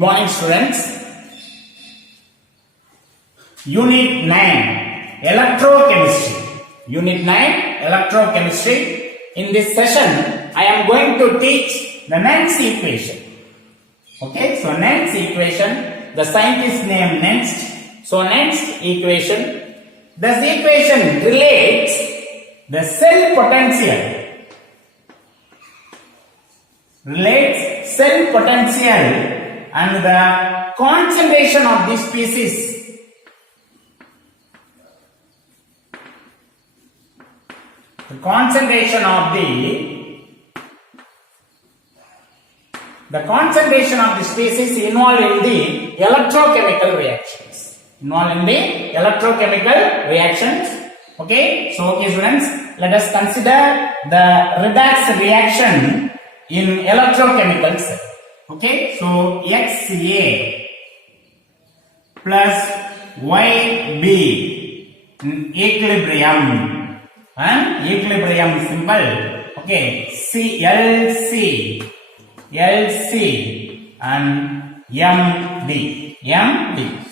Good morning, students. Unit 9 Electrochemistry. Unit 9 Electrochemistry. In this session, I am going to teach the Nernst equation. Okay, so Nernst equation, the scientist name Nernst. So Nernst equation, this equation relates the cell potential. Relates cell potential and the concentration of the species. The concentration of the species involved in the electrochemical reactions. Okay, so okay students, let us consider the redox reaction in electrochemical cell. Okay, so XA plus YB in equilibrium and equilibrium symbol. Okay, LC and MD.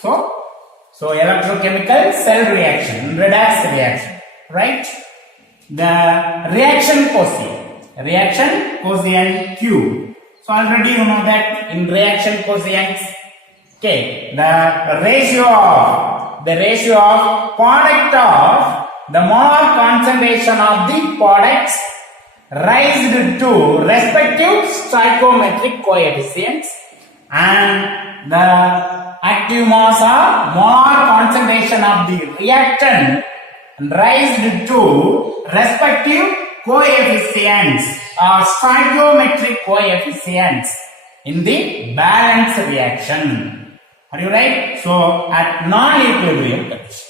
So electrochemical cell reaction, redox reaction, right? The reaction quotient Q. So already you know that in reaction quotients, okay, the ratio of product of the molar concentration of the products raised to respective stoichiometric coefficients and the active mass or molar concentration of the reactant raised to respective coefficients or stoichiometric coefficients in the balance reaction. Are you right? So at non-equilibrium condition.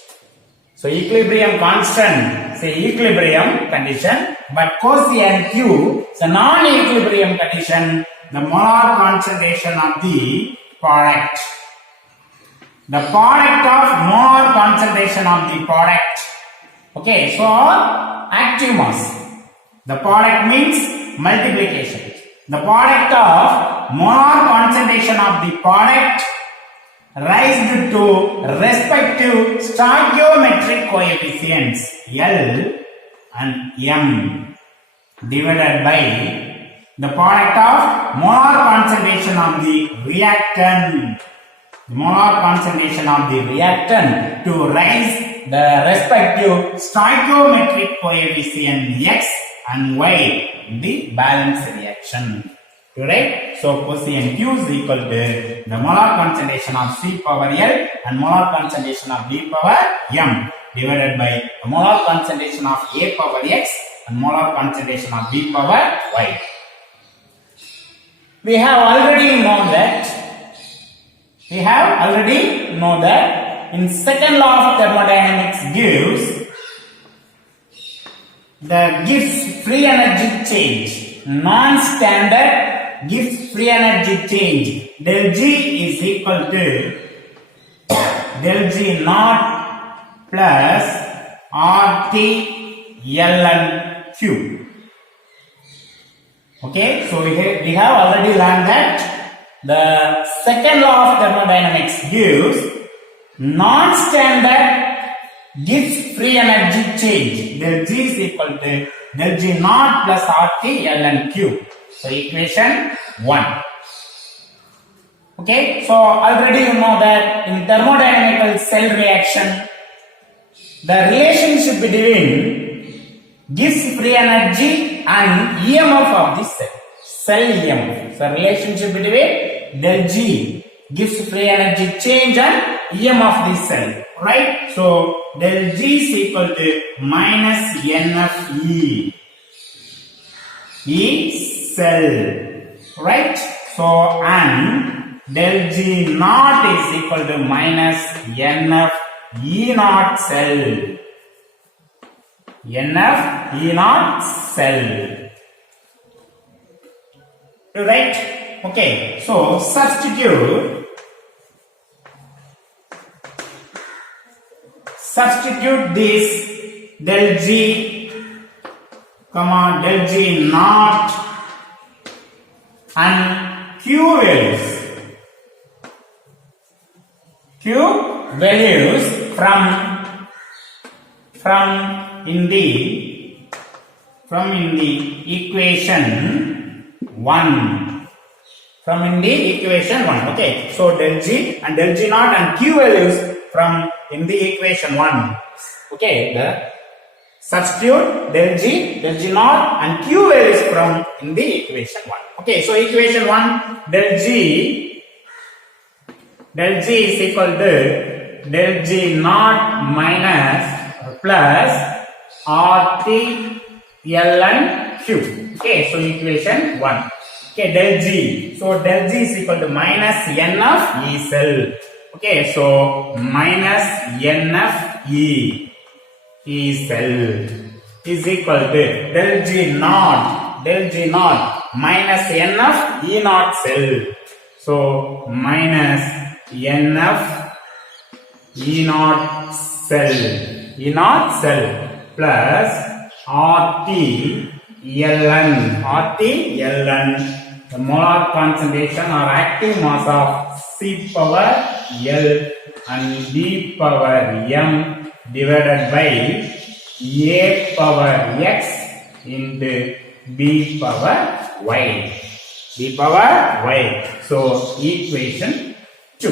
So equilibrium constant, say equilibrium condition, but quotient Q is a non-equilibrium condition, the molar concentration of the product. The product of molar concentration of the product. Okay, so active mass. The product means multiplication. The product of molar concentration of the product raised to respective stoichiometric coefficients L and M divided by the product of molar concentration of the reactant. The molar concentration of the reactant to raise the respective stoichiometric coefficient X and Y in the balance reaction. Right? So quotient Q is equal to the molar concentration of C power L and molar concentration of D power M divided by the molar concentration of A power X and molar concentration of B power Y. We have already known that in second law of thermodynamics gives free energy change. Non-standard gives free energy change. Del G is equal to del G naught plus RT ln Q. Okay, so we have already learned that the second law of thermodynamics gives non-standard gives free energy change. Del G is equal to del G naught plus RT ln Q. So equation 1. Okay, so already you know that in thermodynamical cell reaction, the relationship between gives free energy and EMF of the cell EMF. So relationship between del G gives free energy change and EM of the cell, right? So del G is equal to minus NF E cell, right? So and del G naught is equal to minus NF E naught cell. NF E naught cell. Right? Okay, so substitute this del G, del G naught and Q values. Q values from in the equation 1. From in the equation 1. Okay. So del G and del G naught and Q values from in the equation 1. Okay. The substitute del G naught and Q values from in the equation 1. Okay. So equation 1 del G is equal to del G naught minus plus RT ln Q. Okay. So equation 1. Okay, del G. So del G is equal to minus N of E cell. Okay, so minus N of E cell is equal to del G naught minus N of E naught cell. So minus N of E naught cell plus RT ln the molar concentration or active mass of C power L and B power M divided by A power X into B power Y. So equation 2.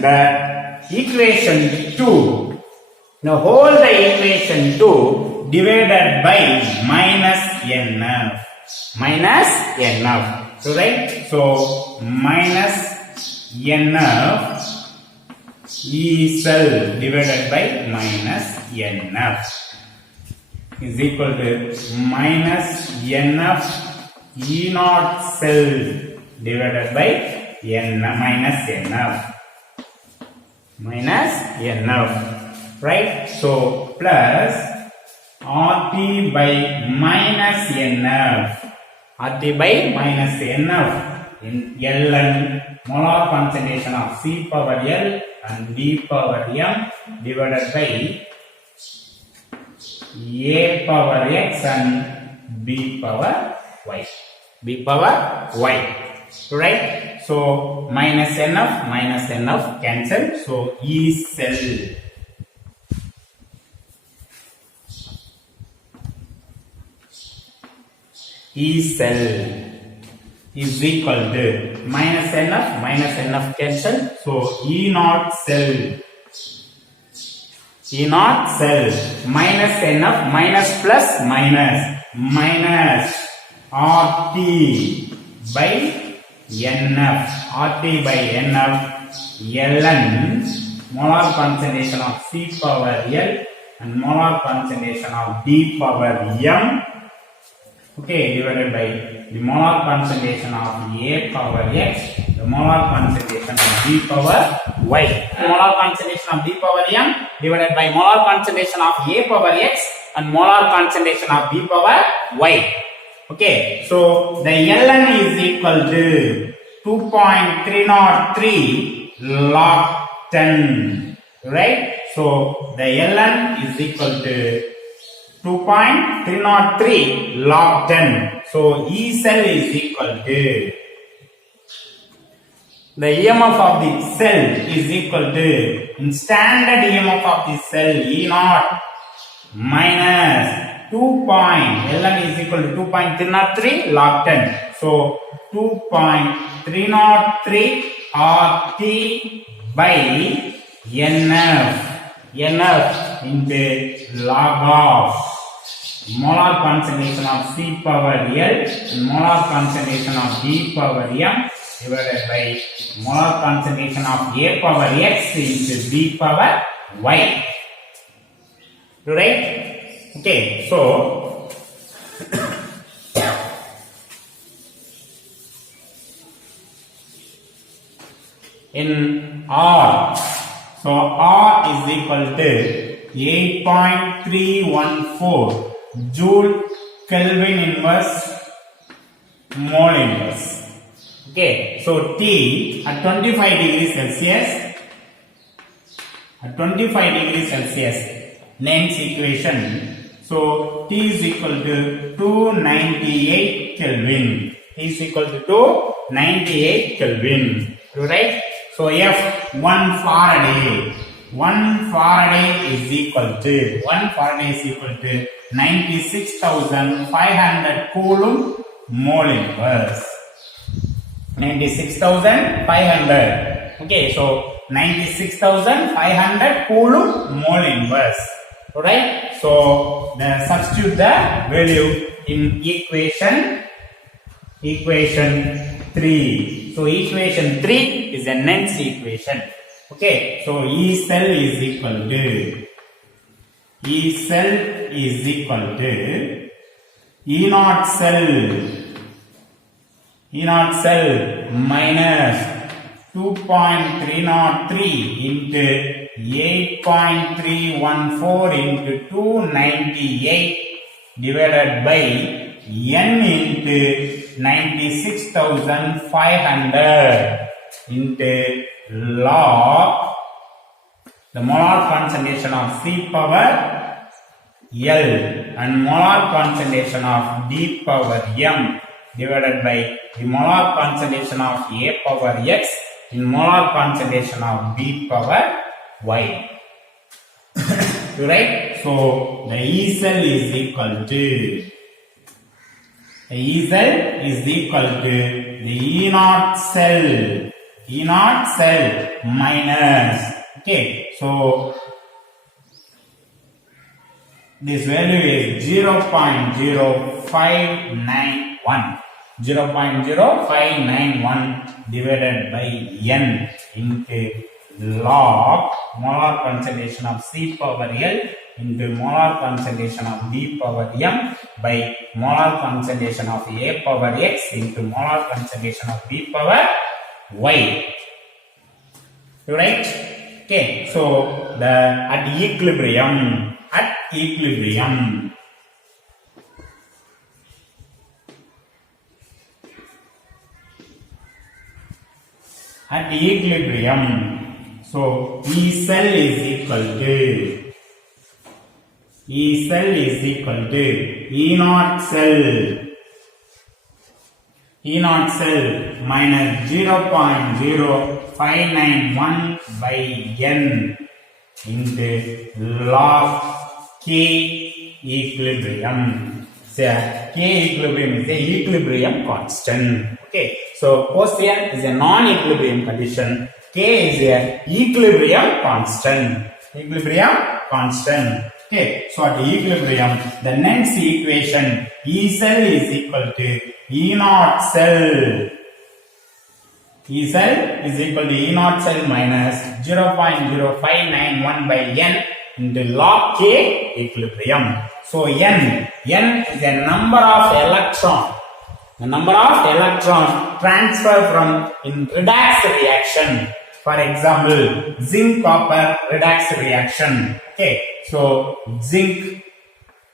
The equation 2. Now hold the equation 2 divided by minus NF. So right. So minus NF E cell divided by minus NF is equal to minus NF E naught cell divided by minus NF. Right. So plus RT by minus NF. In ln molar concentration of C power L and B power M divided by A power X and B power Y. Right? So minus NF cancel. So E cell. E cell is equal to minus NF cancel. So E naught cell minus NF minus plus minus RT by NF ln molar concentration of C power L and molar concentration of B power M. Okay, divided by the molar concentration of A power X, the molar concentration of B power Y. Molar concentration of B power M divided by molar concentration of A power X and molar concentration of B power Y. Okay, so the ln is equal to 2.303 log 10. Right? So the ln is equal to 2.303 log 10. So E cell is equal to the EMF of the cell is equal to in standard EMF of the cell E naught minus 2. ln is equal to 2.303 log 10. So 2.303 RT by NF into log of molar concentration of C power L and molar concentration of B power M divided by molar concentration of A power X into B power Y. Right? Okay, so in R, so R is equal to 8.314 Joule Kelvin inverse mole inverse. Okay, so T at 25 degrees Celsius, Nernst equation. So T is equal to 298 Kelvin. T is equal to 298 Kelvin. Right? So F 1 Faraday. 1 Faraday is equal to 96,500 Coulomb mole inverse. 96,500. Okay, so 96,500 Coulomb mole inverse. Alright, so substitute the value in equation 3. So equation 3 is a Nernst equation. Okay, so E cell is equal to E naught cell minus 2.303 into 8.314 into 298 divided by n into 96,500 into log the molar concentration of C power L and molar concentration of D power M divided by the molar concentration of A power X in molar concentration of B power Y. Right? So the E cell is equal to the E naught cell minus, okay, so this value is 0.0591 divided by n into log molar concentration of C power L into molar concentration of D power M by molar concentration of A power X into molar concentration of B power Y. Right? Okay, so at equilibrium so E cell is equal to E naught cell minus 0.0591 by n into log K equilibrium. So K equilibrium is a equilibrium constant. Okay, so quotient is a non-equilibrium condition. K is a equilibrium constant. Okay, so at equilibrium, the Nernst equation E cell is equal to E naught cell. E cell is equal to E naught cell minus 0.0591 by n into log K equilibrium. So n is a number of electron. The number of electrons transfer from in redox reaction. For example, zinc copper redox reaction. Okay, so zinc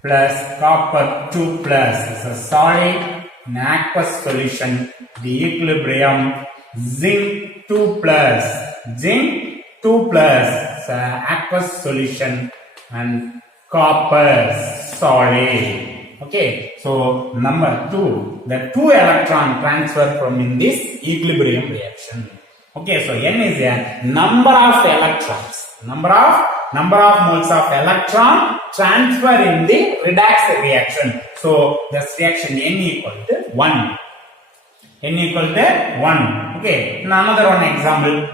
plus copper 2 plus is a solid in aqueous solution. The equilibrium zinc 2 plus is a aqueous solution and copper solid. Okay, so number 2, the 2 electron transfer from in this equilibrium reaction. Okay, so n is a number of electrons, number of moles of electron transfer in the redox reaction. So this reaction n equal to 1. Okay, another one example,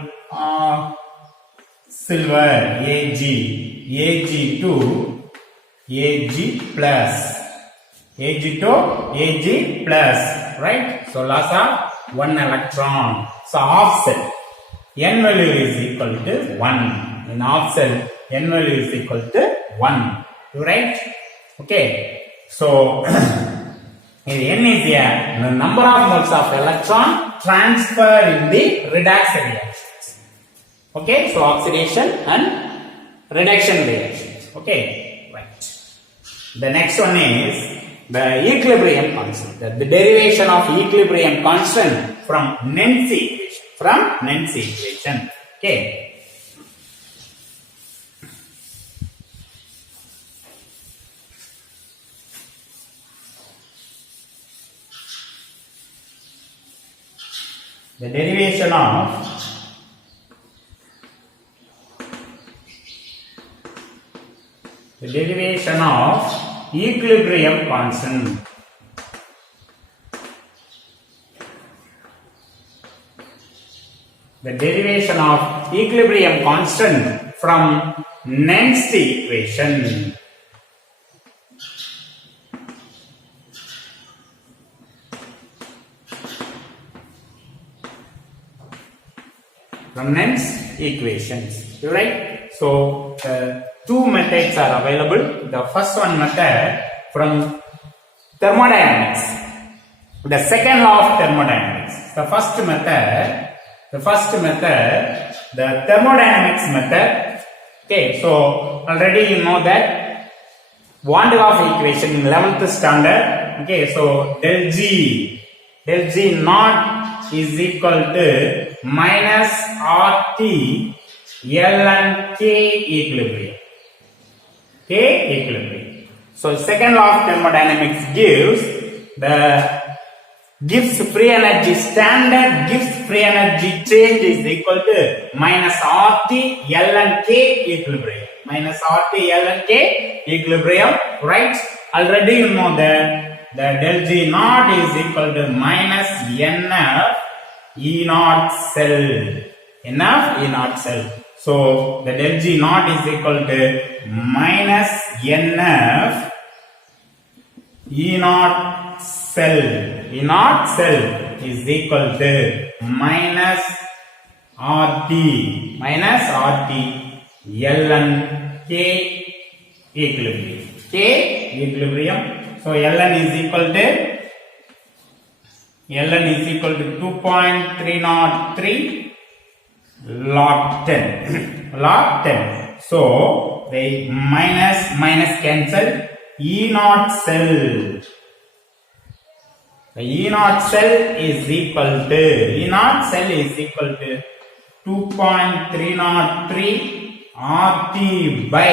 silver Ag2 Ag plus, right? So loss of 1 electron. So half cell n value is equal to 1. In half cell n value is equal to 1. Right? Okay. So n is the number of moles of electron transfer in the redox reactions. Okay. So oxidation and reduction reactions. Okay. Right. The next one is the equilibrium constant. The derivation of equilibrium constant from Nernst equation. Okay. The derivation of The derivation of equilibrium constant. The derivation of equilibrium constant from Nernst equation. From Nernst equations, right? So two methods are available. The first one method from thermodynamics, the second law of thermodynamics. The first method, the thermodynamics method. Okay, so already you know that Van de Graaff equation in 11th standard. Okay, so del G naught is equal to minus RT ln K equilibrium. K equilibrium. So second law of thermodynamics gives free energy standard, gives free energy change is equal to minus RT ln K equilibrium. Minus RT ln K equilibrium, right? Already you know that the del G naught is equal to minus NF E naught cell. NF E naught cell. So the del G naught is equal to minus NF E naught cell. E naught cell is equal to minus RT ln K equilibrium. K equilibrium. So ln is equal to 2.303 log 10. Log 10. So the minus cancel. E naught cell. The E naught cell is equal to 2.303 RT by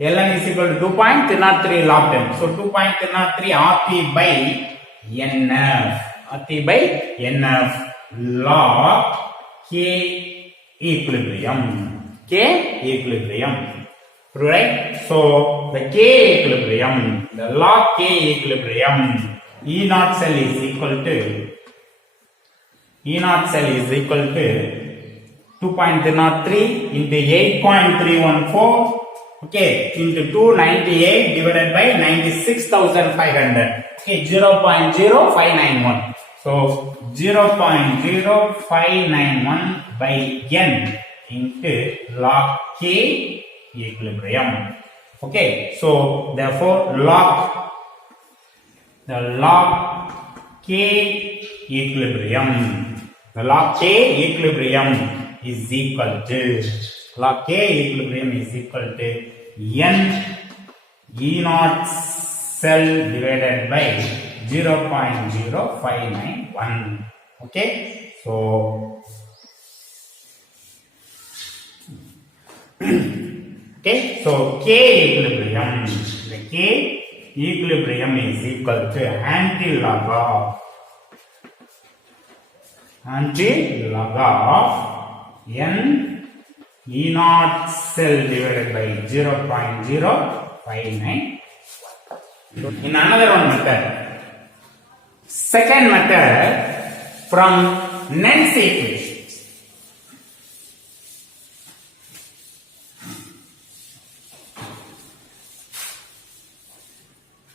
ln is equal to 2.303 log 10. So 2.303 RT by NF log K equilibrium. K equilibrium. Right? So the K equilibrium, the log K equilibrium, E naught cell is equal to 2.303 into 8.314. Okay, into 298 divided by 96,500. Okay, 0.0591. So 0.0591 by N into log K equilibrium. Okay, so therefore the log K equilibrium. The log K equilibrium is equal to N E naught cell divided by 0.0591. Okay, so K equilibrium. The K equilibrium is equal to anti-log of N E naught cell divided by 0.0591. In another one method, second method from Nernst equations.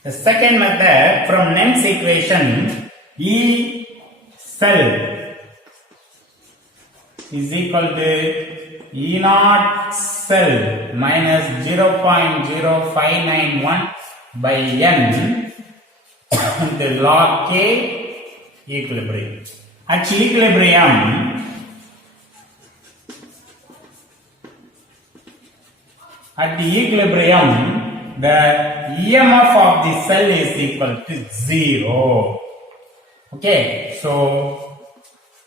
The second method from Nernst equation, E cell is equal to E naught cell minus 0.0591 by N the log K equilibrium. At equilibrium, the EMF of the cell is equal to 0. Okay, so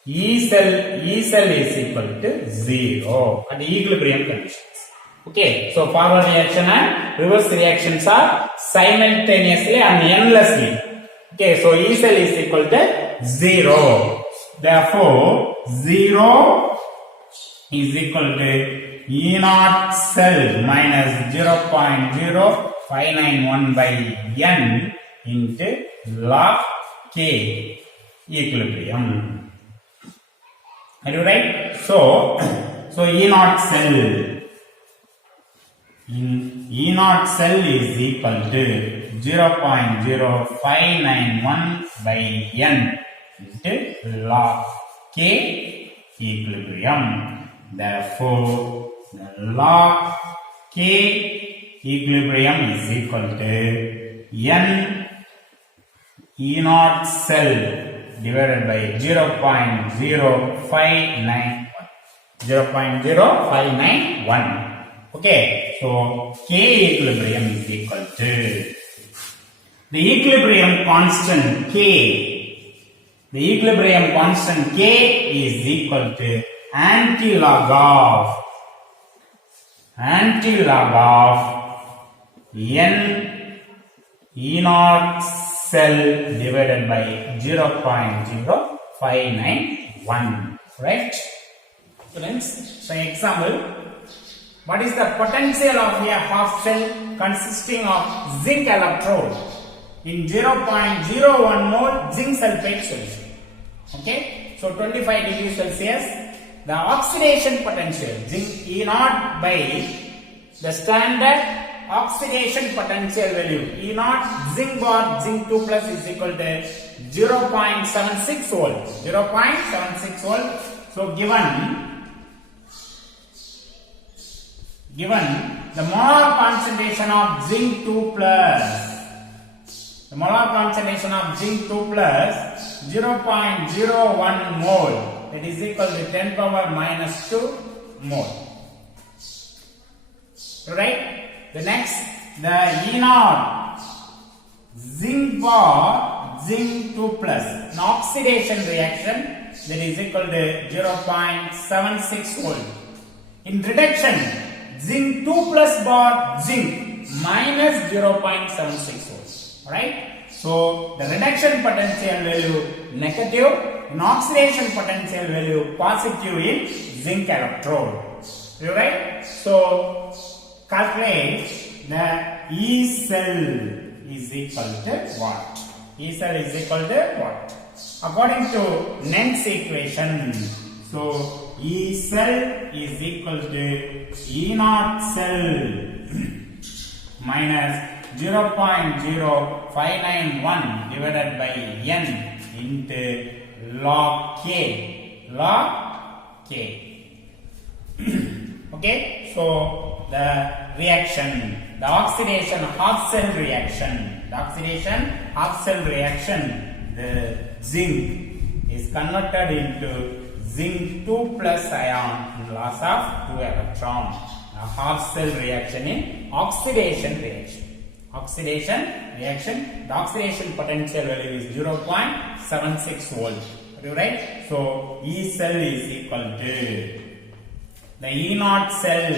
E cell is equal to 0 at the equilibrium conditions. Okay, so forward reaction and reverse reactions are simultaneously and endlessly. Okay, so E cell is equal to 0. Therefore, 0 is equal to E naught cell minus 0.0591 by N into log K equilibrium. Are you right? So E naught cell is equal to 0.0591 by N into log K equilibrium. Therefore, the log K equilibrium is equal to N E naught cell divided by 0.0591. Okay, so K equilibrium is equal to the equilibrium constant K. The equilibrium constant K is equal to antilog of N E naught cell divided by 0.0591. Right? So example, what is the potential of a half cell consisting of zinc electrode in 0.01 mole zinc sulfate solution? Okay, so 25 degrees Celsius. The oxidation potential zinc E naught by the standard oxidation potential value E naught zinc bar zinc 2 plus is equal to 0.76 volt. 0.76 volt. So given the molar concentration of zinc 2 plus, the molar concentration of zinc 2 plus 0.01 mole, that is equal to 10 power minus 2 mole. Right? The next, the E naught zinc bar zinc 2 plus, an oxidation reaction, that is equal to 0.76 volt. In reduction, zinc 2 plus bar zinc minus 0.76 volts. Alright? So the reduction potential value negative, in oxidation potential value positive in zinc electrode. Alright? So calculate the E cell is equal to what? E cell is equal to what? According to Nernst equation, so E cell is equal to E naught cell minus 0.0591 divided by N into log K. Log K. Okay, so the reaction, the oxidation half cell reaction, the zinc is converted into zinc 2 plus ion in loss of 2 electron. A half cell reaction in oxidation reaction. The oxidation potential value is 0.76 volt. Right? So E cell is equal to the E naught cell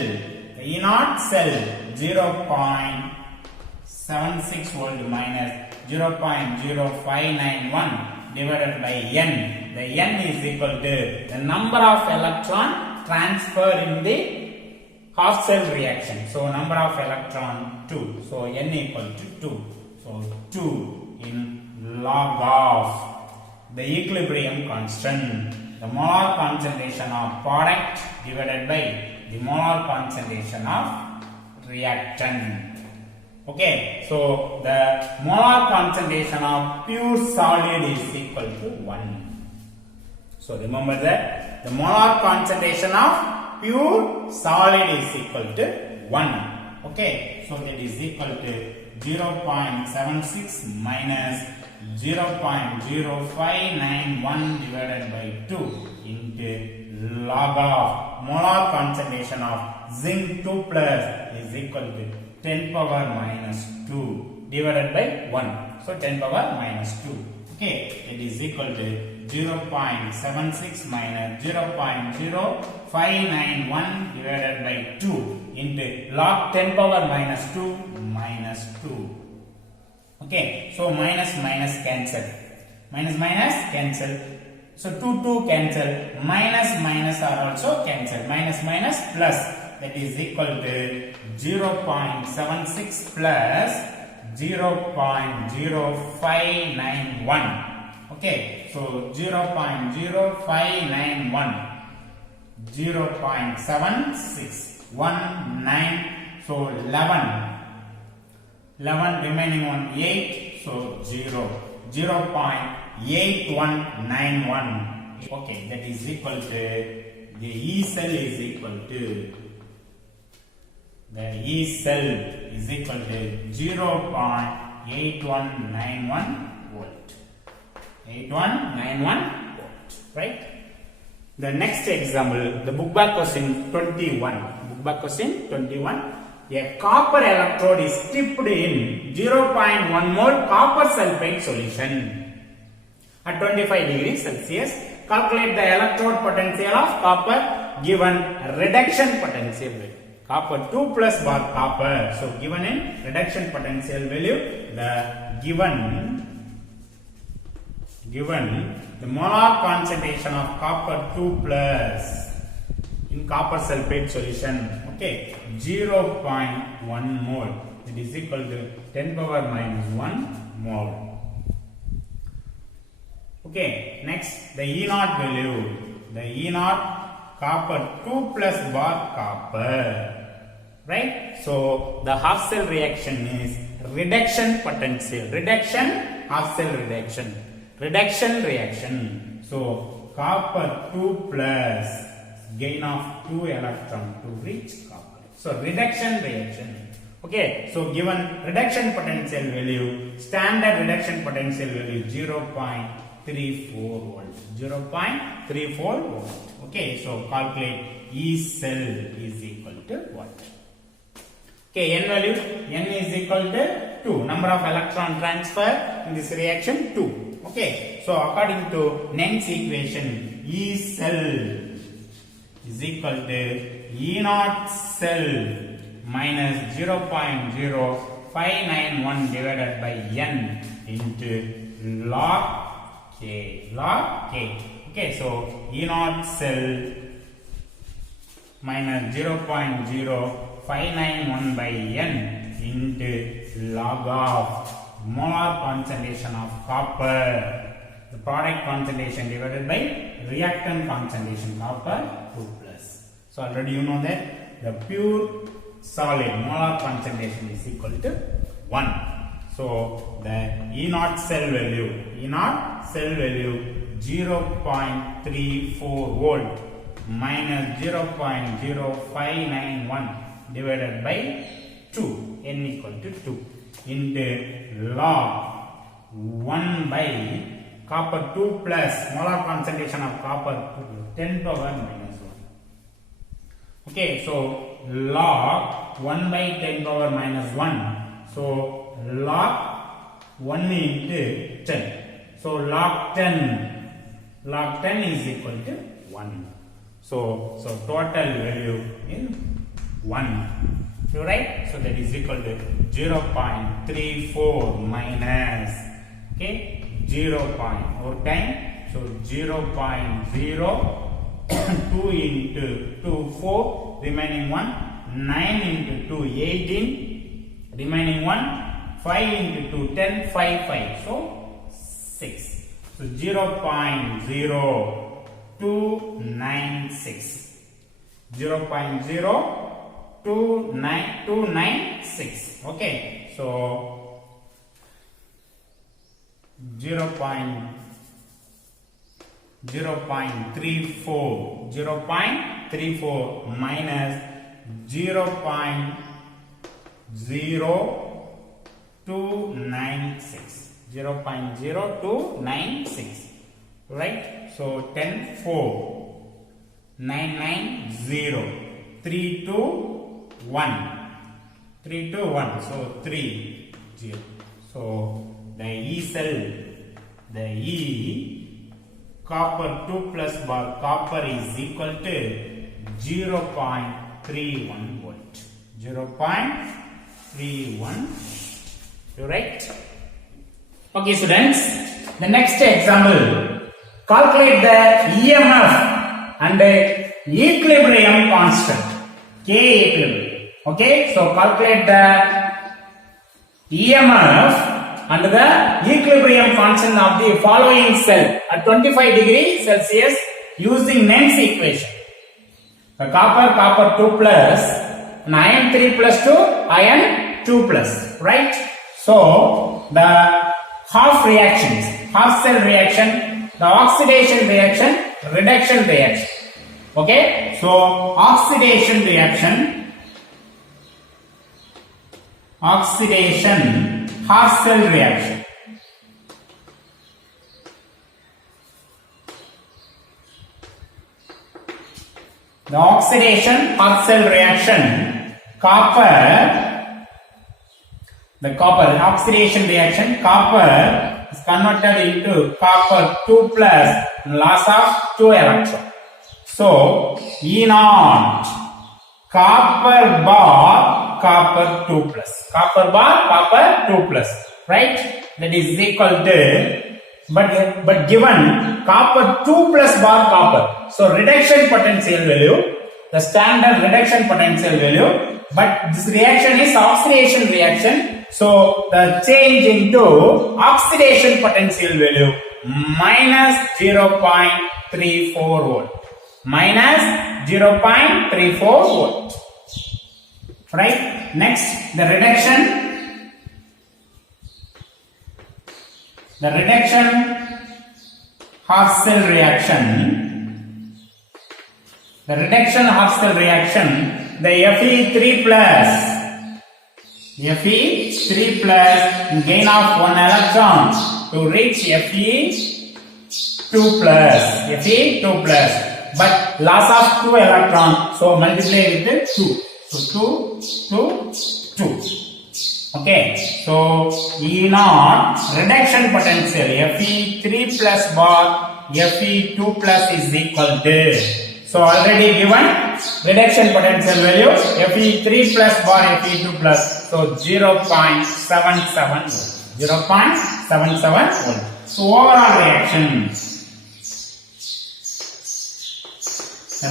0.76 volt minus 0.0591 divided by N. The N is equal to the number of electron transfer in the half cell reaction. So number of electron 2. So N equal to 2. So 2 in log of the equilibrium constant, the molar concentration of product divided by the molar concentration of reactant. Okay, so the molar concentration of pure solid is equal to 1. So remember that the molar concentration of pure solid is equal to 1. Okay, so that is equal to 0.76 minus 0.0591 divided by 2 into log of molar concentration of zinc 2 plus is equal to 10 power minus 2 divided by 1. So 10 power minus 2. Okay, it is equal to 0.76 minus 0.0591 divided by 2 into log 10 power minus 2 minus 2. Okay, so minus minus cancel. So 2 cancel, minus are also cancelled, minus plus, that is equal to 0.76 plus 0.0591. Okay, so 0.0591, 0.7619, so 11 remaining one 8, so 0.8191. Okay, that is equal to the E cell is equal to 0.8191 volt. 8191 volt, right? The next example, the book back question 21. A copper electrode is dipped in 0.1 mole copper sulfate solution at 25 degrees Celsius. Calculate the electrode potential of copper given reduction potential value. Copper 2 plus bar copper. So given in reduction potential value, the given the molar concentration of copper 2 plus in copper sulfate solution, okay, 0.1 mole, it is equal to 10 power minus 1 mole. Okay, next the E0 value, the E0 copper 2 plus bar copper, right? So the half cell reaction is reduction potential, reduction reaction. So copper 2 plus gain of 2 electron to reach copper. So reduction reaction. Okay, so given reduction potential value, standard reduction potential value 0.34 volt. 0.34 volt. Okay, so calculate E cell is equal to what? Okay, N value, N is equal to 2. Number of electron transfer in this reaction 2. Okay, so according to Nernst equation, E cell is equal to E0 cell minus 0.0591 divided by N into log K. Okay, so E0 cell minus 0.0591 by N into log of molar concentration of copper, the product concentration divided by reactant concentration, copper 2 plus. So already you know that the pure solid molar concentration is equal to 1. So the E0 cell value 0.34 volt minus 0.0591 divided by 2, N equal to 2, into log 1 by copper 2 plus molar concentration of copper 10 power minus 1. Okay, so log 1 by 10 power minus 1. So log 1 into 10. So log 10 is equal to 1. So total value is 1. You right? So that is equal to 0.34 minus, okay, 0. Over time, so 0.02 into 2 4, remaining 1, 9 into 2 18, remaining 1, 5 into 2 10, 5 5, so 6. So 0.0296, 0.02996. Okay, so 0.34 minus 0.0296, right? So 10 4 990 321, so 3 0. So the E cell, the E copper 2 plus bar copper is equal to 0.31 volt. 0.31. You right? Okay, students. The next example. calculate the EMF and the equilibrium constant, K equilibrium. Okay, so calculate the EMF and the equilibrium constant of the following cell at 25 degrees Celsius using Nernst equation. The copper 2 plus, and iron 3 plus 2, iron 2 plus, right? So the half reactions, half cell reaction, the oxidation reaction, reduction reaction. Okay, so oxidation reaction, half cell reaction. The oxidation half cell reaction, the oxidation reaction, copper is converted into copper 2 plus and loss of 2 electrons. So E0 copper bar copper 2 plus, copper bar copper 2 plus, right? That is equal to, but given copper 2 plus bar copper, so reduction potential value, the standard reduction potential value, but this reaction is oxidation reaction, so the change into oxidation potential value minus 0.34 volt, minus 0.34 volt, right? Next, the reduction half cell reaction, the reduction half cell reaction, the Fe3 plus gain of 1 electron to reach Fe2 plus, but loss of 2 electron, so multiply with 2, so 2. Okay, so E0 reduction potential Fe3 plus bar Fe2 plus is equal to, so already given reduction potential value Fe3 plus bar Fe2 plus, so 0.77 volt. So overall reaction,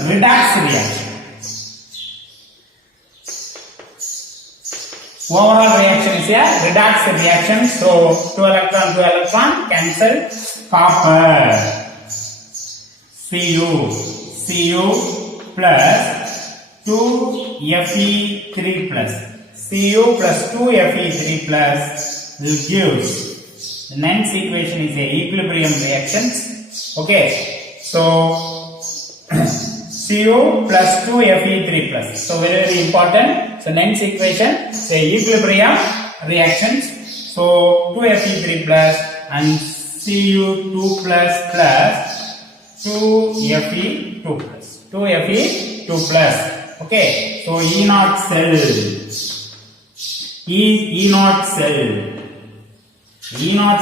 redox reaction. Overall reaction is a redox reaction. So 2 electron cancel, copper Cu plus 2Fe3 plus, Cu plus 2Fe3 plus will give, the Nernst equation is a equilibrium reaction. Okay, so Cu plus 2Fe3 plus, so very important. So Nernst equation is a equilibrium reactions, so 2Fe3 plus and Cu2 plus 2Fe2 plus, okay. So E0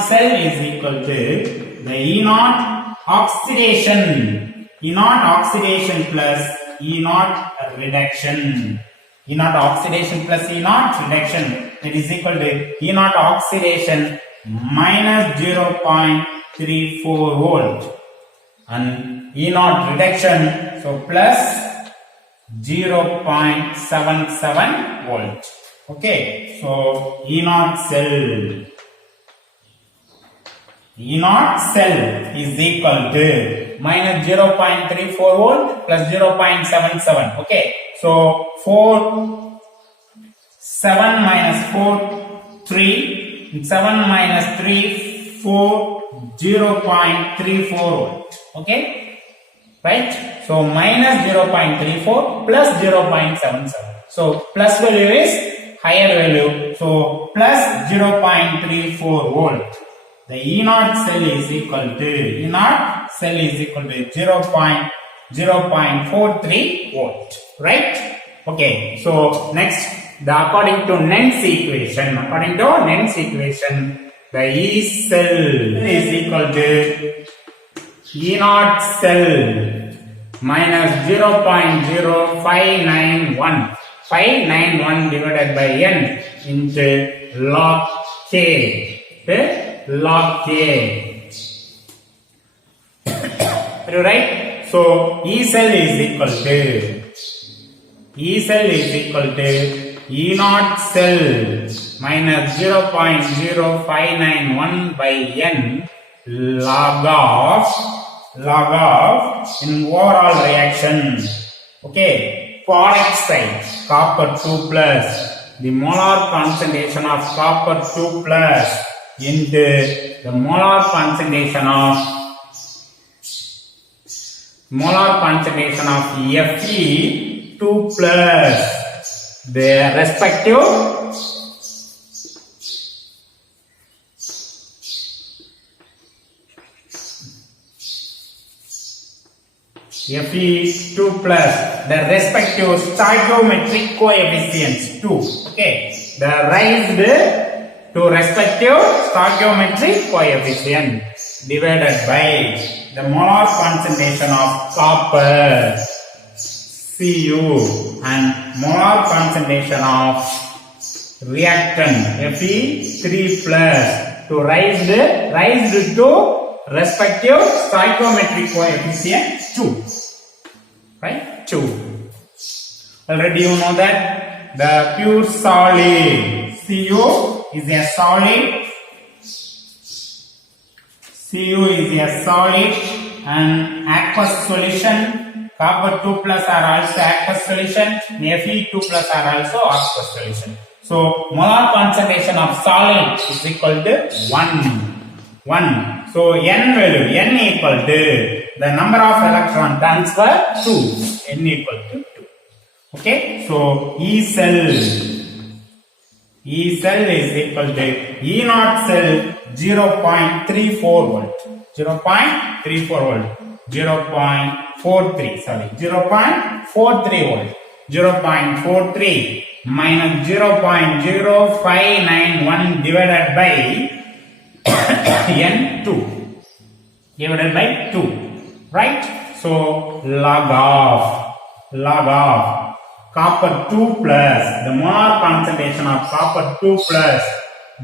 cell is equal to the E0 oxidation plus E0 reduction, E0 oxidation plus E0 reduction, that is equal to E0 oxidation minus 0.34 volt and E0 reduction, so plus 0.77 volt. Okay, so E0 cell is equal to minus 0.34 volt plus 0.77. Okay, so 7 minus 4, 3, 7 minus 3, 4, 0.34 volt. Okay, right? So minus 0.34 plus 0.77. So plus value is higher value. So plus 0.34 volt. The E0 cell is equal to 0.43 volt. Right? Okay. So next, according to Nernst equation, the E cell is equal to E0 cell minus 0.0591 divided by n into log K. Are you right? So E cell is equal to E naught cell minus 0.0591 by n log of in overall reaction. Okay, product side copper 2 plus the molar concentration of copper 2 plus into the molar concentration of Fe2 plus the respective Fe2 plus the respective stoichiometric coefficients 2. Okay, the raised to respective stoichiometric coefficient divided by the molar concentration of copper Cu and molar concentration of reactant Fe3 plus to raised to respective stoichiometric coefficient 2. Right? 2. Already you know that the pure solid Cu is a solid and aqueous solution. Copper 2 plus are also aqueous solution. Fe2 plus are also aqueous solution. So molar concentration of solid is equal to 1. So n value equal to the number of electron transfer 2. N equal to 2. Okay. So E cell is equal to E naught cell 0.34 volt. 0.43 volt. 0.43 minus 0.0591 divided by N2 divided by 2, right? So log of copper 2 plus the molar concentration of copper 2 plus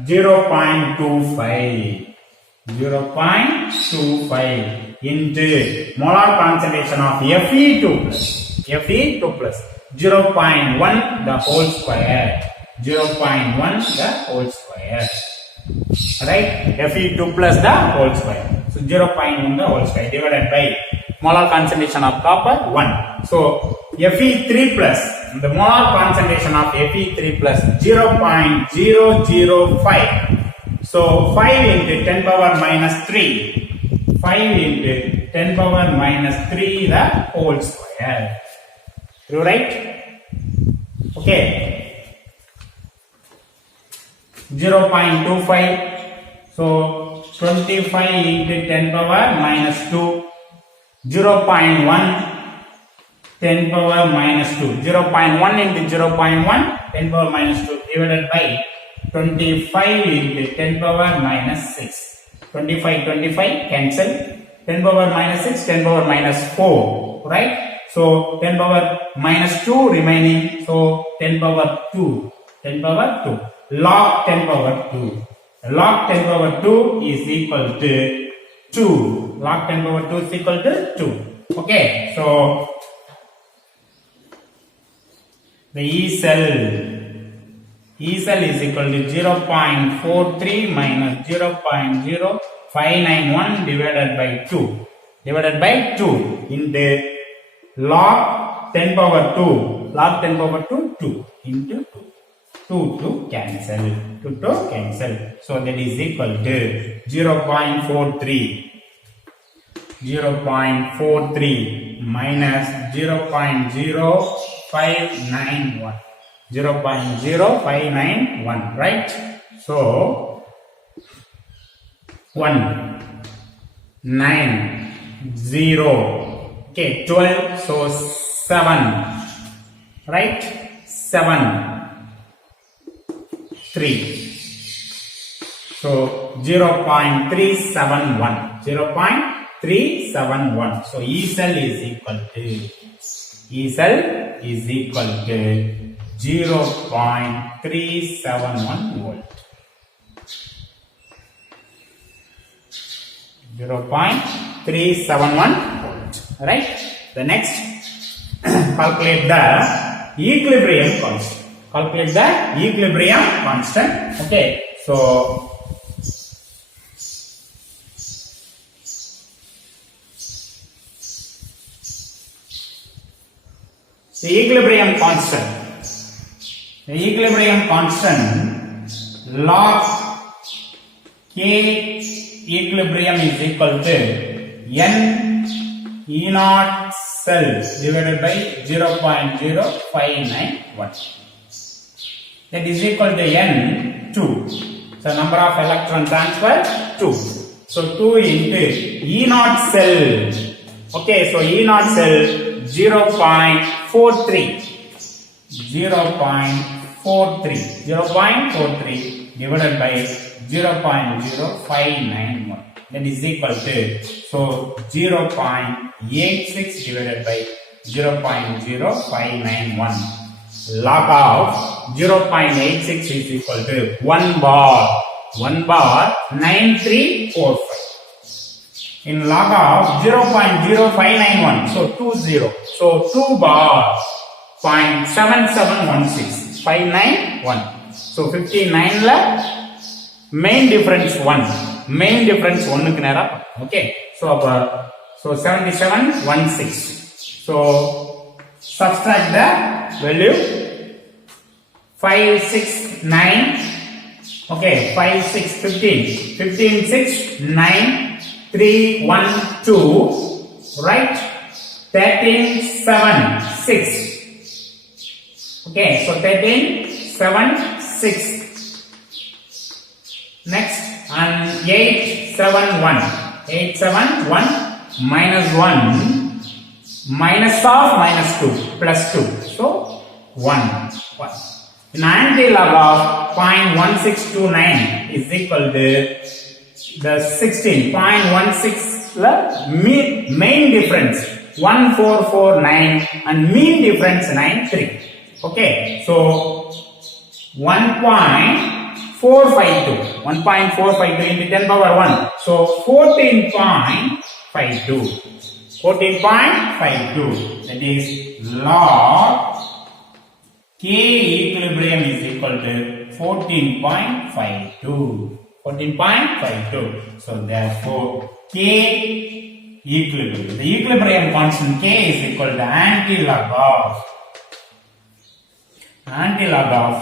0.25 into molar concentation of Fe2 plus 0.1 the whole square. 0.1 the whole square. Right? Fe2 plus the whole square. So 0.1 the whole square divided by molar concentation of copper 1. So Fe3 plus the molar concentration of Fe3 plus 0.005. So 5 into 10 power minus 3. 5 into 10 power minus 3 the whole square. You right? Okay. 0.25. So 25 into 10 power minus 2. 0.1 10 power minus 2. 0.1 into 0.1 10 power minus 2 divided by 25 into 10 power minus 6. 25 cancel. 10 power minus 6, 10 power minus 4. Right? So 10 power minus 2 remaining. So 10 power 2. 10 power 2. Log 10 power 2. Log 10 power 2 is equal to 2. Log 10 power 2 is equal to 2. Okay. So the E cell is equal to 0.43 minus 0.0591 divided by 2. Divided by 2 into log 10 power 2. Log 10 power 2, 2 into 2. 2 to cancel. 2 to cancel. So that is equal to 0.43. 0.43 minus 0.0591. 0.0591, right? So 1 9 0. Okay, 12. So 7, right? 7 3. So 0.371. 0.371. So E cell is equal to 0.371 volt. 0.371 volt. Right? The next, calculate the equilibrium constant. Calculate the equilibrium constant. Okay, so the equilibrium constant log K equilibrium is equal to n E naught cell divided by 0.0591. That is equal to n 2. So number of electron transfer 2. So 2 into E naught cell. Okay, so E naught cell 0.43 divided by 0.0591. That is equal to, so 0.86 divided by 0.0591. Log of 0.86 is equal to 1 bar. 1 bar 9345. In log of 0.0591, so 20. So 2 bar 0.7716. 591. So 59 la main difference 1. Main difference 1 ku nera. Okay. So 7716. So subtract the value 5 6 9. Okay, 5 6 15. 15 6 9 3 1 2. Right? 13 7 6. Okay, so 13 7 6. Next, and 8 7 1. 8 7 1 minus 1 minus of minus 2 plus 2. So 1. In anti-log of 0.1629 is equal to the 16. 0.16 main difference 1449 and mean difference 93. Okay, so 1.452 into 10 power 1. So 14.52. 14.52. That is log K equilibrium is equal to 14.52. 14.52. So therefore K equilibrium. The equilibrium constant K is equal to anti-log of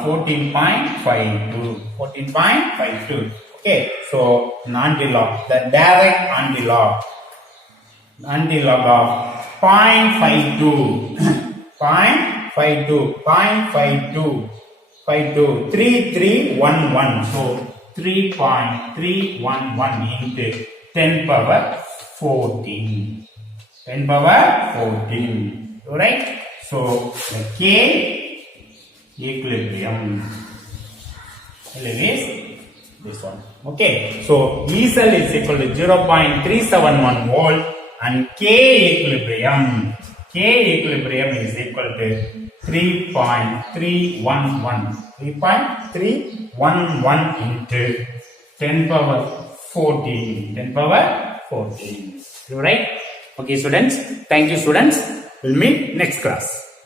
14.52. 14.52. Okay, so anti-log, the direct anti-log of 0.52. 3311. So 3.311 into 10 power 14. 10 power 14. Alright? So the K equilibrium is this one. Okay, so E cell is equal to 0.371 volt and K equilibrium is equal to 3.311. 3.311 into 10 power 14. 10 power 14. Right? Okay, students. Thank you, students. We'll meet next class.